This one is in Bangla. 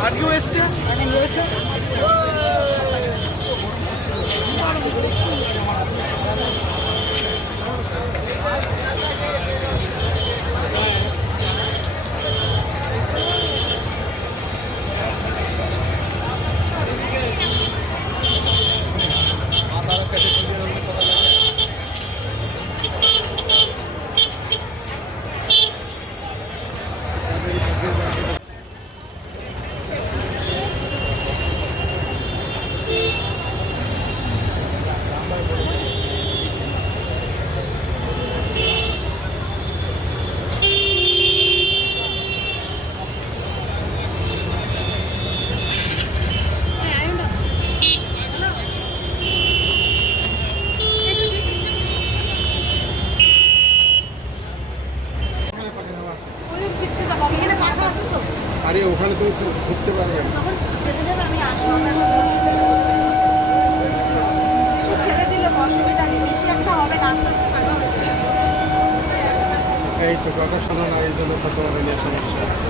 আজকেও এসছে? এখন হয়েছে আরে ওখানে তুমি ঘুরতে পারবে এই তো কথা শোনা না এই জন্য কথা হবে না সমস্যা